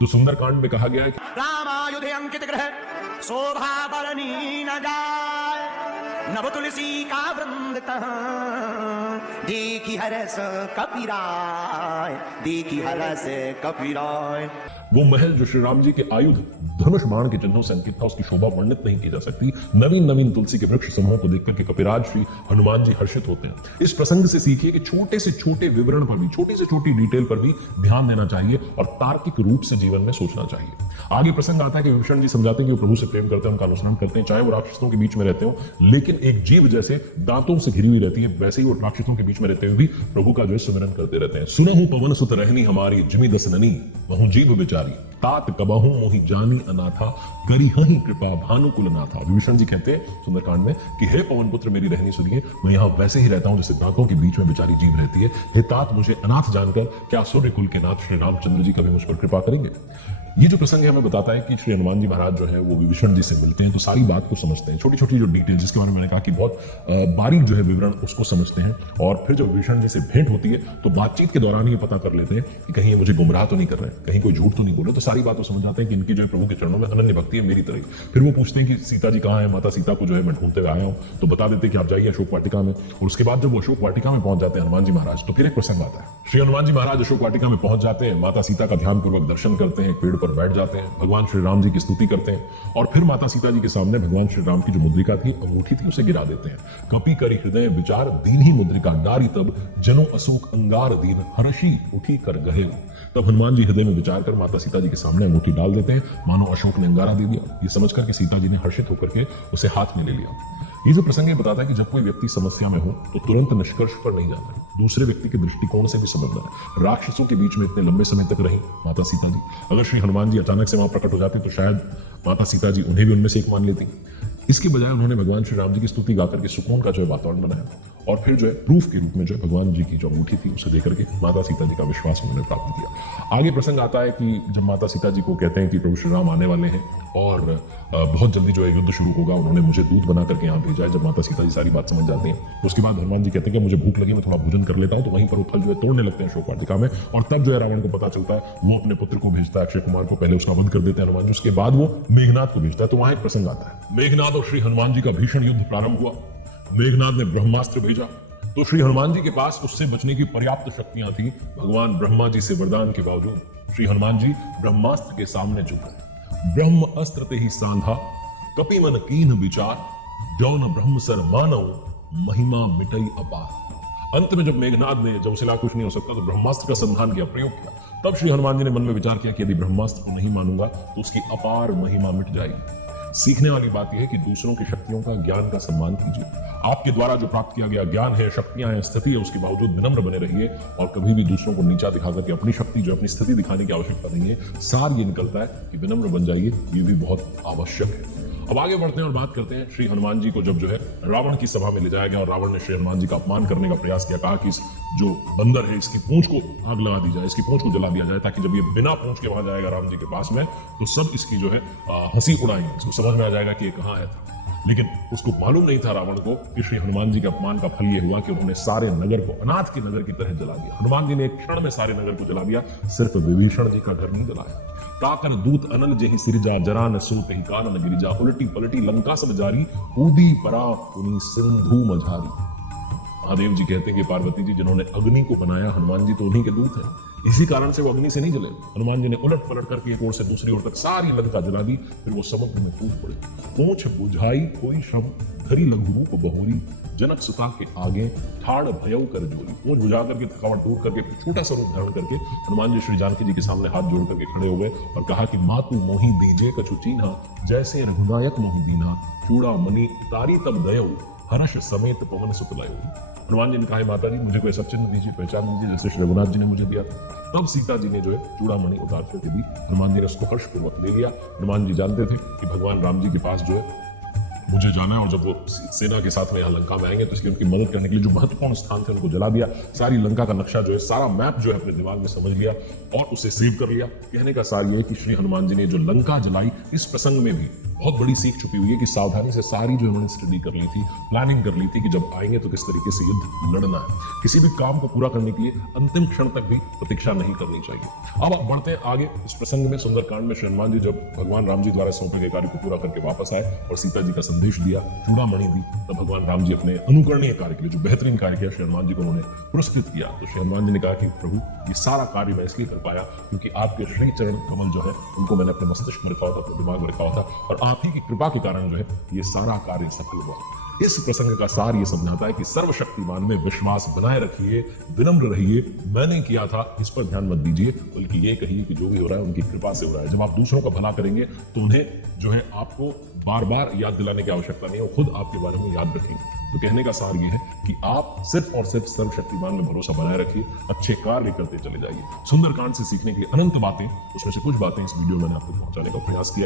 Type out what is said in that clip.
तो सुंदरकांड में कहा गया है कि रामायुधे अंकित ग्रह शोभा बरनी न जाय, नव तुलसी का वृंद देखी हरस कपिराय, देखी हरस कपिराय। वो महल जो श्री राम जी के आयुध धनुष बाण के चिन्हों से अंकित था, उसकी शोभा वर्णित नहीं की जा सकती। नवीन नवीन तुलसी के वृक्ष समूहों को देखकर के कपिराज श्री हनुमान जी हर्षित होते हैं। इस प्रसंग से सीखिए कि छोटे से छोटे विवरण पर भी, छोटी से छोटी डिटेल पर भी ध्यान देना चाहिए और तार्किक रूप से जीवन में सोचना चाहिए। आगे प्रसंग आता है कि विभीषण जी समझाते हैं कि वो प्रभु से प्रेम करते हैं, उनका अनुसरण करते हैं, चाहे वो राक्षसों के बीच में रहते हो, लेकिन एक जीव जैसे दांतों से घिरी हुई रहती है, वैसे ही वो राक्षसों के बीच में रहते हुए भी प्रभु का जो है सुमिरन करते रहते हैं। सुनहु पवन सुत रहनी हमारी, जिमि दस ननी वहु जीव बिचारी, तात कबहु मोहि जानी अनाथा, करी हहि कृपा भानुकुल नाथा। विभीषण जी कहते हैं सुंदरकांड में कि हे पवन पुत्र मेरी रहनी सुनिए, मैं यहाँ वैसे ही रहता हूँ जैसे दांतों के बीच में बेचारी जीव रहती है। हे तात मुझे अनाथ जानकर क्या सूर्य कुल के नाथ श्री रामचंद्र जी कभी मुझ पर कृपा करेंगे। ये जो प्रसंग है हमें बताता है कि श्री हनुमान जी महाराज जो है वो विभीषण जी से मिलते हैं तो सारी बात को समझते हैं, छोटी छोटी जो डिटेल जिसके बारे में मैंने कहा कि बहुत बारीक जो है विवरण उसको समझते हैं। और फिर जब विभीषण जी से भेंट होती है तो बातचीत के दौरान ही पता कर लेते हैं कि कहीं ये मुझे गुमराह तो नहीं कर रहे हैं, कहीं कोई झूठ तो नहीं बोल रहे। तो सारी बात वो समझ जाते हैं कि इनकी जो है प्रभु के चरणों में अनन्य भक्ति है मेरी तरह। फिर वो पूछते हैं कि सीता जी कहाँ है, माता सीता को जो है मैं ढूंढते हुए आया हूँ, तो बता देते हैं कि आप जाइए अशोक वाटिका में। और उसके बाद जब वो अशोक वाटिका में पहुंच जाते हैं हनुमान जी महाराज, तो फिर एक प्रसंग आता है। श्री हनुमान जी महाराज अशोक वाटिका में पहुंच जाते हैं, माता सीता का ध्यानपूर्वक दर्शन करते हैं, पेड़ पर बैठ जाते हैं, भगवान श्री राम जी की स्तुति करते हैं और फिर माता सीता जी के सामने भगवान श्री राम की जो मुद्रिका थी, अंगूठी थी, उसे गिरा देते हैं। कपि करि हृदय विचार, दीन ही मुद्रिका डारी तब, जनो अशोक अंगार दीन, हर्षी उठी कर गहे। तब हनुमान जी हृदय में विचार कर माता सीता जी के सामने अंगूठी डाल देते हैं, मानो अशोक ने अंगारा दे दिया। ये समझकर के सीता जी ने हर्षित होकर के उसे हाथ में ले लिया। ये जो प्रसंग बताता है कि जब कोई व्यक्ति समस्या में हो तो तुरंत निष्कर्ष पर नहीं जाता है, दूसरे व्यक्ति के दृष्टिकोण से भी समझना है। राक्षसों के बीच में इतने लंबे समय तक रही माता सीता जी, अगर श्री हनुमान जी अचानक से वहां प्रकट हो जाते तो शायद माता सीता जी उन्हें भी उनमें से एक मान लेती। इसके बजाय उन्होंने भगवान श्री राम जी की स्तुति गाकर के सुकून का जो है वातावरण बनाया और फिर जो है प्रूफ के रूप में जो है भगवान जी की जो अंगूठी थी उसे देकर के माता सीता जी का विश्वास उन्होंने प्राप्त किया। आगे प्रसंग आता है कि जब माता सीता जी को कहते हैं कि प्रभु श्री राम आने वाले हैं और बहुत जल्दी जो है युद्ध शुरू होगा, उन्होंने मुझे दूध बना करके यहाँ भेजा है। जब माता सीता जी सारी बात समझ जाती हैं, उसके बाद हनुमान जी कहते हैं कि मुझे भूख लगी, मैं थोड़ा भोजन कर लेता हूँ। तो वहीं पर वो फल जो है तोड़ने लगते हैं अशोक वाटिका में और तब जो है रावण को पता चलता है, वो अपने पुत्र को भेजता है अक्षय कुमार को, पहले उसका वध कर देते हैं हनुमान जी, उसके बाद वो मेघनाथ को भेजता है। तो वहां एक प्रसंग आता है, मेघनाथ और श्री हनुमान जी का भीषण युद्ध प्रारंभ हुआ। मेघनाथ ने ब्रह्मास्त्र भेजा तो श्री हनुमान जी के पास उससे बचने की पर्याप्त शक्तियां थी। भगवान ब्रह्मा जी से वरदान के बावजूद श्री हनुमान जी ब्रह्मास्त्र के सामने झुक गए। ब्रह्म अस्त्र ते ही सांधा, कपि मन कीन विचार, जो न ब्रह्म सर मानव, महिमा मिटई अपार। अंत में जब मेघनाथ ने, जब उसे कुछ नहीं हो सकता, तो ब्रह्मास्त्र का संधान किया, प्रयोग किया। तब श्री हनुमान जी ने मन में विचार किया कि यदि ब्रह्मास्त्र को नहीं मानूंगा तो उसकी अपार महिमा मिट जाएगी। सीखने वाली बात यह है कि दूसरों की शक्तियों का, ज्ञान का सम्मान कीजिए। आपके द्वारा जो प्राप्त किया गया ज्ञान है, शक्तियां हैं, स्थिति है, उसके बावजूद विनम्र बने रहिए और कभी भी दूसरों को नीचा दिखा करके अपनी शक्ति जो अपनी स्थिति दिखाने की आवश्यकता नहीं है। सार ये निकलता है कि विनम्र बन जाइए, ये भी बहुत आवश्यक है। अब आगे बढ़ते हैं और बात करते हैं श्री हनुमान जी को जब जो है रावण की सभा में ले जाया गया और रावण ने श्री हनुमान जी का अपमान करने का प्रयास किया, कहा कि इस जो बंदर है इसकी पूंछ को आग लगा दी जाए, इसकी पूंछ को जला दिया जाए, ताकि जब ये बिना पूंछ के वहां जाएगा राम जी के पास में तो सब इसकी जो है हंसी उड़ाएंगे, इसको समझ में आ जाएगा कि ये कहाँ आया था। लेकिन उसको मालूम नहीं था रावण को कि श्री हनुमान जी के अपमान का फल ये हुआ कि उन्होंने सारे नगर को अनाथ के नगर की तरह जला दिया। हनुमान जी ने एक क्षण में सारे नगर को जला दिया, सिर्फ विभीषण जी का घर नहीं जलाया। ताकर दूत अनल जेहि सिरजा, जरा न सो कहीं कानन गिरिजा, उलटी पलटी लंका सब जारी, कूदी परा पुनी सिंधु मझारी। महादेव जी कहते हैं कि पार्वती जी जिन्होंने अग्नि को बनाया, हनुमान जी तो उन्हीं के दूत हैं, इसी कारण से वो अग्नि से नहीं जले। हनुमान जी ने उलट पलट करके एक ओर से दूसरी ओर तक सारी लंका जला दी, फिर वो समुद्र में कूद पड़े। पूंछ बुझाई कोई शब्द, धरी लघु रूप बहुरी, जनक सुता के आगे ठाड़ भयउ कर जोरी। पूंछ बुझा करके, थकावट दूर करके, छोटा सा रूप धारण करके हनुमान जी श्री जानकी जी के सामने हाथ जोड़ करके खड़े हो गए और कहा कि मातु मोहि दीजे कछु चीन्हा, जैसे रघुनायक मोहि दीना, चूड़ा मणि तारी तब दयउ, हर्ष समेत पवन सुत लायो। हनुमान जी ने कहा, माता जी मुझे कोई सब चिन्ह दीजिए, पहचान दीजिए जैसे श्री रघुनाथ जी ने मुझे दिया। तब सीता जी ने जो है चूड़ामणि उतार करके दी, हनुमान जी ने उसको हर्षपूर्वक ले लिया। हनुमान जी जानते थे कि भगवान राम जी के पास जो है मुझे जाना है और जब वो सेना के साथ में यहाँ लंका में आएंगे तो इसकी उनकी मदद करने के लिए जो महत्वपूर्ण स्थान थे उनको जला दिया। सारी लंका का नक्शा जो है, सारा मैप जो है अपने दिमाग में समझ लिया और उसे सेव कर लिया। कहने का सार ये है कि श्री हनुमान जी ने जो लंका जलाई, इस प्रसंग में भी बहुत बड़ी सीख छुपी हुई है कि सावधानी से सारी जो उन्होंने स्टडी कर ली थी, प्लानिंग कर ली थी कि जब आएंगे तो किस तरीके से युद्ध लड़ना है। किसी भी काम को पूरा करने के लिए अंतिम क्षण तक भी प्रतीक्षा नहीं करनी चाहिए। अब आप बढ़ते हैं आगे इस प्रसंग में। सुंदरकांड में श्री हनुमान जी जब भगवान राम जी द्वारा सौंपे गए कार्य को पूरा करके वापस आए और सीता जी का संदेश दिया, चूड़ामणि दी, तब भगवान राम जी अपने अनुकरणीय कार्य के लिए, जो बेहतरीन कार्य किया, श्री हनुमान जी को उन्होंने पुरस्कृत किया। तो श्री हनुमान जी ने कहा कि प्रभु, ये सारा कार्य मैं इसलिए कर पाया क्योंकि आपके श्री चरण कमल जो है उनको मैंने अपने मस्तिष्क में रखा हुआ था, अपने दिमाग में रखा हुआ था, और आप ही की कृपा के कारण जो है ये सारा कार्य सफल हुआ। इस प्रसंग का सार ये समझाता है कि सर्वशक्तिमान में विश्वास बनाए रखिए, विनम्र रहिए। मैंने किया था इस पर ध्यान मत दीजिए, बल्कि ये कहिए कि जो भी हो रहा है उनकी कृपा से हो रहा है। जब आप दूसरों का भला करेंगे तो उन्हें जो है आपको बार बार याद दिलाने की आवश्यकता नहीं है, वो खुद आपके बारे में याद रखेंगे। तो कहने का सार ये है कि आप सिर्फ और सिर्फ सर्वशक्तिमान में भरोसा बनाए रखिए, अच्छे कार्य करते चले जाइए। सुंदरकांड से सीखने के लिए अनंत बातें, उसमें से कुछ बातें इस वीडियो में मैंने आपको पहुंचाने का प्रयास किया।